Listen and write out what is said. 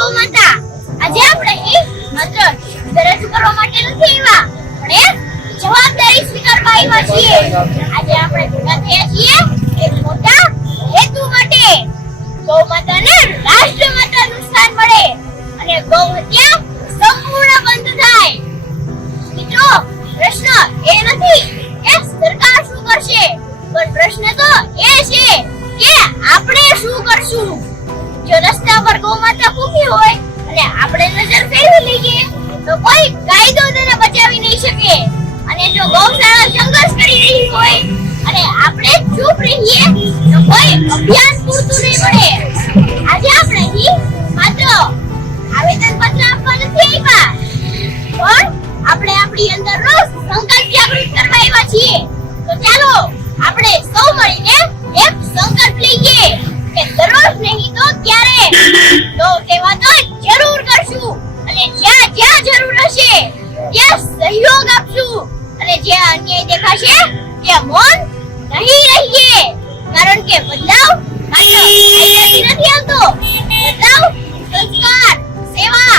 ગૌ માતા. આજે આપણે માત્ર દરજ કરવા માટે નથી આવ્યા, પણ એક જવાબદારી સ્વીકારવા આવ્યા છીએ. આજે આપણે ભેગા થયા છીએ એક મોટા હેતુ માટે. ગૌ માતાને રાષ્ટ્ર માતાનું સ્થાન મળે અને ગૌ હત્યા સંપૂર્ણ બંધ થાય. મિત્રો, પ્રશ્ન એ નથી કે સરકાર શું કરશે, પણ પ્રશ્ન તો એ છે કે આપણે શું કરશું. જો રસ્તા પર ગૌ માતા ભૂખી હોય અને આપણે નજર ફેરવી લઈએ તો કોઈ કાયદો તેને બચાવી નહીં શકે. અને જો ગૌશાળા સંઘર્ષ કરી રહી હોય અને આપણે ચૂપ રહીએ તો કોઈ અભિયાન પૂરતું નહીં પડે. આજે આપણે અહીં માત્ર આવેદન પત્ર આપવા નથી આવ્યા, પણ આપણે આપણી અંદરનો સંકલ્પ જાગૃત કરવા આવ્યા છીએ. તો ચાલો આપણે સૌ મળીને એક સંકલ્પ લઈએ કે દરરોજ નહીં તો ક્યારે ગૌ સેવા તો જરૂર કરશું અને જ્યાં જ્યાં જરૂર હશે ત્યાં સહયોગ આપશું અને જ્યાં અન્યાય દેખાશે ત્યાં મૌન નહીં રહીએ. કારણ કે બદલાવ માત્ર અહીંયાથી નથી આવતો, બદલાવ સંસ્કાર, સેવા